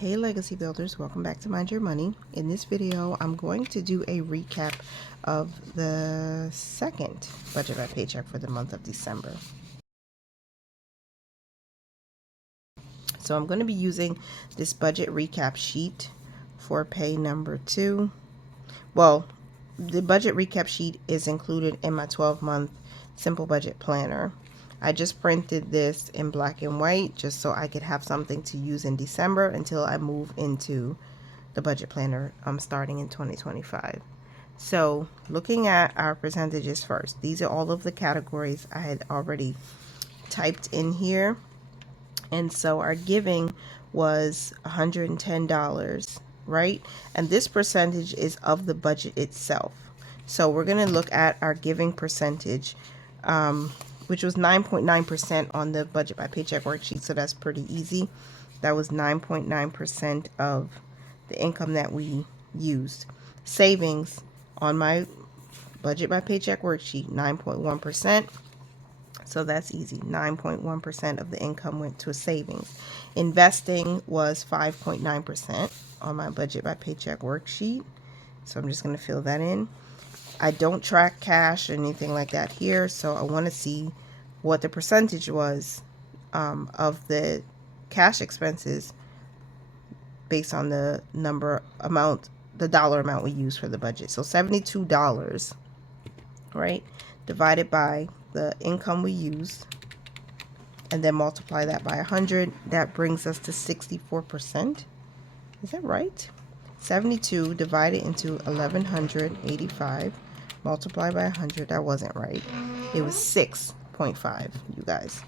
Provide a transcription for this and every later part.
Hey Legacy Builders, welcome back to Mind Your Money. In this video, I'm going to do a recap of the second budget by paycheck for the month of December. So I'm going to be using this budget recap sheet for pay number 2. Well, the budget recap sheet is included in my 12-month simple budget planner. I just printed this in black and white just so I could have something to use in December until I move into the budget planner starting in 2025. So looking at our percentages first, these are all of the categories I had already typed in here. And so our giving was $110, right? And this percentage is of the budget itself. So we're going to look at our giving percentage, which was 9.9% on the budget by paycheck worksheet. So that's pretty easy. That was 9.9% of the income that we used. Savings on my budget by paycheck worksheet, 9.1%. So that's easy. 9.1% of the income went to savings. Investing was 5.9% on my budget by paycheck worksheet. So I'm just going to fill that in. I don't track cash or anything like that here, so I want to see what the percentage was of the cash expenses based on the dollar amount we use for the budget. So $72, right, divided by the income we used, and then multiply that by 100. That brings us to 64%. Is that right? 72 divided into 1185 multiplied by 100. That wasn't right. It was 6.5, you guys.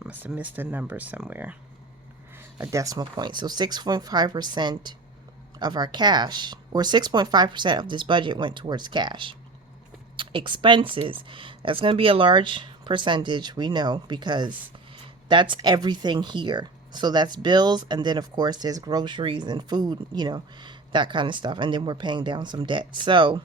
I must have missed a number somewhere. A decimal point. So 6.5% of our cash, or 6.5% of this budget went towards cash. Expenses, that's going to be a large percentage, we know, because that's everything here. So that's bills, and then of course there's groceries and food, that kind of stuff, and then we're paying down some debt. So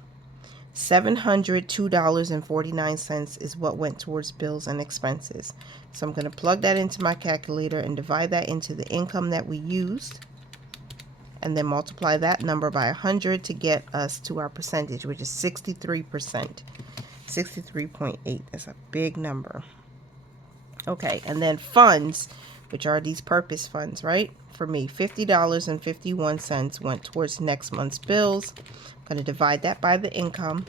$702.49 is what went towards bills and expenses. So I'm going to plug that into my calculator and divide that into the income that we used, and then multiply that number by 100 to get us to our percentage, which is 63%. 63.8. That's a big number. Okay, and then funds, which are these purpose funds, right? For me, $50.51 went towards next month's bills. I'm going to divide that by the income,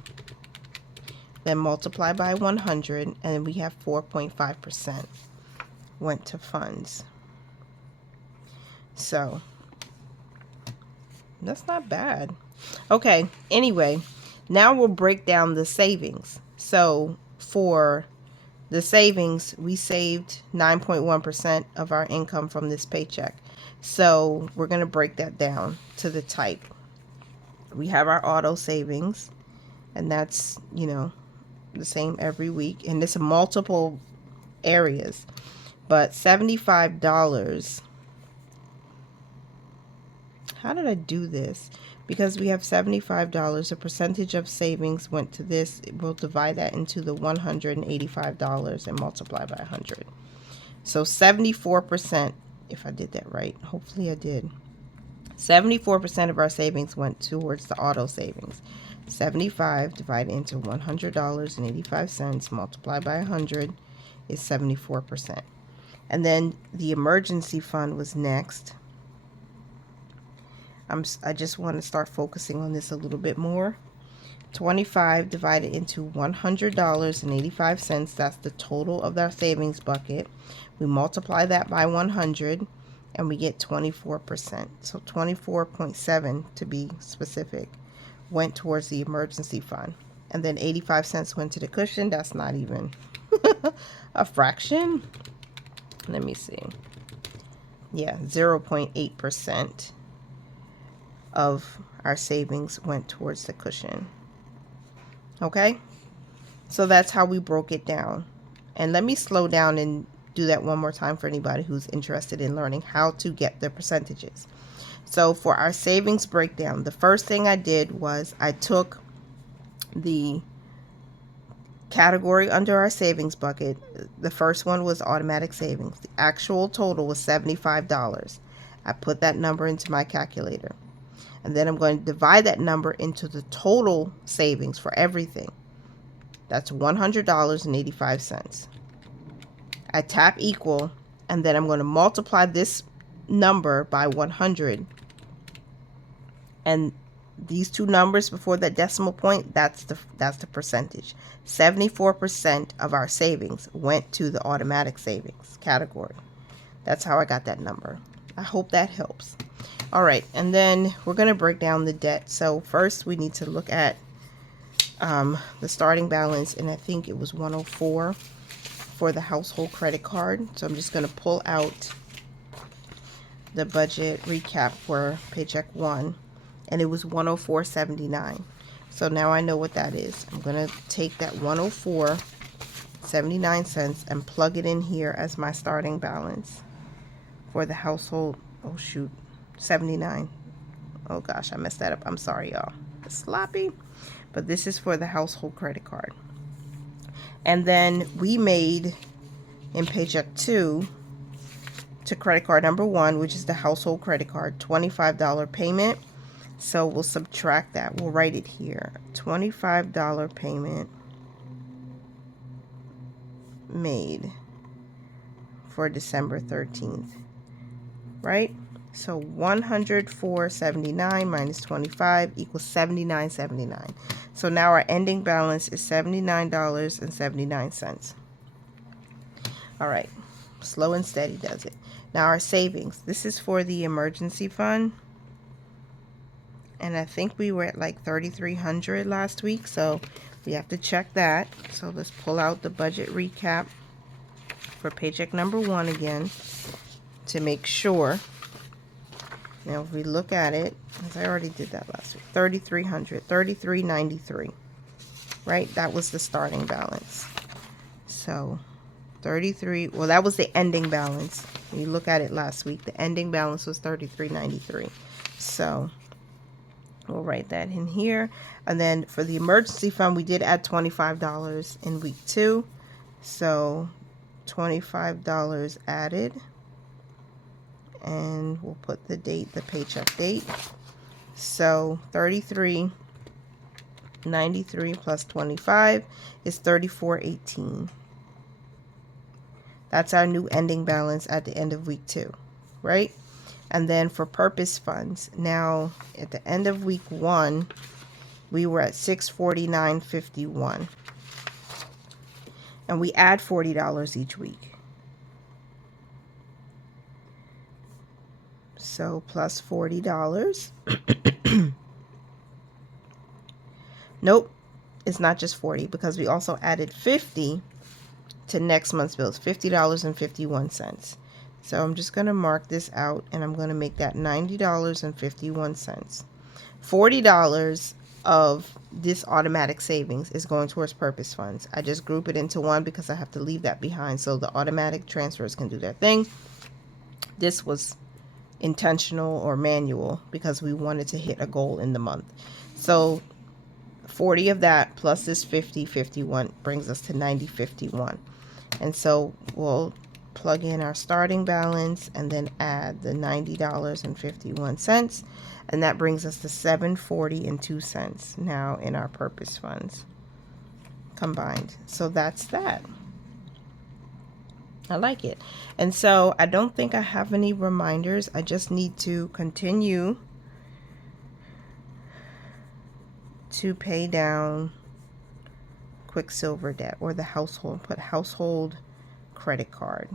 then multiply by 100, and we have 4.5% went to funds. So that's not bad. Okay, anyway, now we'll break down the savings. So for the savings, we saved 9.1% of our income from this paycheck. So we're going to break that down to the type. We have our auto savings, and that's, the same every week. And it's multiple areas. But $75. How did I do this? Because we have $75, a percentage of savings went to this. We'll divide that into the $185 and multiply by 100. So 74%, if I did that right, hopefully I did. 74% of our savings went towards the auto savings. 75 divided into $100.85 multiplied by 100 is 74%. And then the emergency fund was next. I just want to start focusing on this a little bit more. 25 divided into $100.85. That's the total of our savings bucket. We multiply that by 100 and we get 24%. So 24.7 to be specific went towards the emergency fund. And then 85 cents went to the cushion. That's not even a fraction. Let me see. Yeah, 0.8% of our savings went towards the cushion. Okay, so that's how we broke it down. And let me slow down and do that one more time for anybody who's interested in learning how to get the percentages. So for our savings breakdown, the first thing I did was I took the category under our savings bucket. The first one was automatic savings. The actual total was $75. I put that number into my calculator. And then I'm going to divide that number into the total savings for everything. That's $100.85. I tap equal, and then I'm going to multiply this number by 100. And these two numbers before that decimal point, that's the percentage. 74% of our savings went to the automatic savings category. That's how I got that number. I hope that helps. All right, and then we're going to break down the debt. So first we need to look at the starting balance, and I think it was 104 for the household credit card. So I'm just going to pull out the budget recap for Paycheck 1, and it was 104.79. So now I know what that is. I'm going to take that 104.79 and plug it in here as my starting balance for the household. Oh shoot, 79. Oh gosh, I messed that up. I'm sorry, y'all. It's sloppy. But this is for the household credit card. And then we made in Paycheck 2 to credit card number 1, which is the household credit card, $25 payment. So we'll subtract that. We'll write it here. $25 payment made for December 13th. Right? So 104.79 minus 25 equals $79.79. So now our ending balance is $79.79. All right. Slow and steady does it. Now our savings. This is for the emergency fund. And I think we were at like 3,300 last week, so we have to check that. So let's pull out the budget recap for Paycheck number 1 again to make sure. Now if we look at it, as I already did that last week, 3,300, 3,393, right? That was the starting balance. So 33, well, that was the ending balance. When you look at it last week, the ending balance was 3,393. So we'll write that in here. And then for the emergency fund, we did add $25 in week 2. So $25 added. And we'll put the date, the paycheck date. So 3,393 plus 25 is 3,418. That's our new ending balance at the end of week 2, right? And then for purpose funds, now at the end of week 1, we were at $649.51. And we add $40 each week. So plus $40. Nope, it's not just 40 because we also added 50 to next month's bills, $50.51. So I'm just going to mark this out and I'm going to make that $90.51. $40 of this automatic savings is going towards purpose funds. I just group it into one because I have to leave that behind so the automatic transfers can do their thing. This was intentional or manual because we wanted to hit a goal in the month. So 40 of that plus this 51 brings us to 90.51. And so we'll plug in our starting balance and then add the $90.51, and that brings us to $740.02 now in our purpose funds combined. So that's that. I like it. And so I don't think I have any reminders. I just need to continue to pay down Quicksilver debt or the household, put household credit card,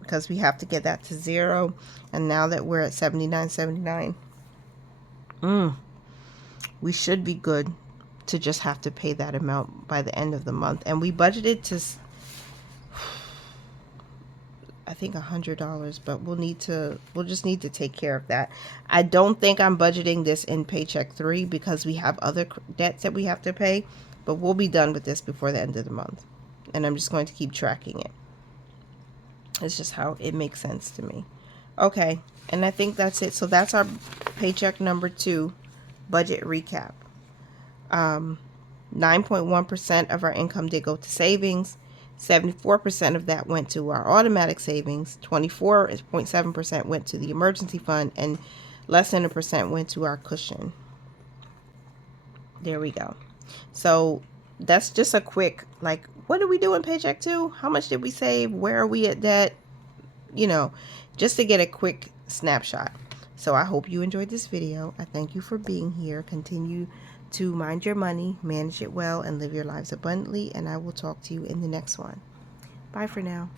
because we have to get that to 0. And now that we're at $79.79, we should be good to just have to pay that amount by the end of the month. And we budgeted to, I think $100, but we'll just need to take care of that. I don't think I'm budgeting this in Paycheck 3 because we have other debts that we have to pay, but we'll be done with this before the end of the month. And I'm just going to keep tracking it. It's just how it makes sense to me. Okay, and I think that's it. So that's our Paycheck number 2 budget recap. 9.1% of our income did go to savings. 74% of that went to our automatic savings, 24.7% went to the emergency fund, and less than 1% went to our cushion. There we go. So that's just a quick, like, what did we do in Paycheck 2? How much did we save? Where are we at debt? You know, just to get a quick snapshot. So I hope you enjoyed this video. I thank you for being here. Continue to mind your money, manage it well, and live your lives abundantly. And I will talk to you in the next one. Bye for now.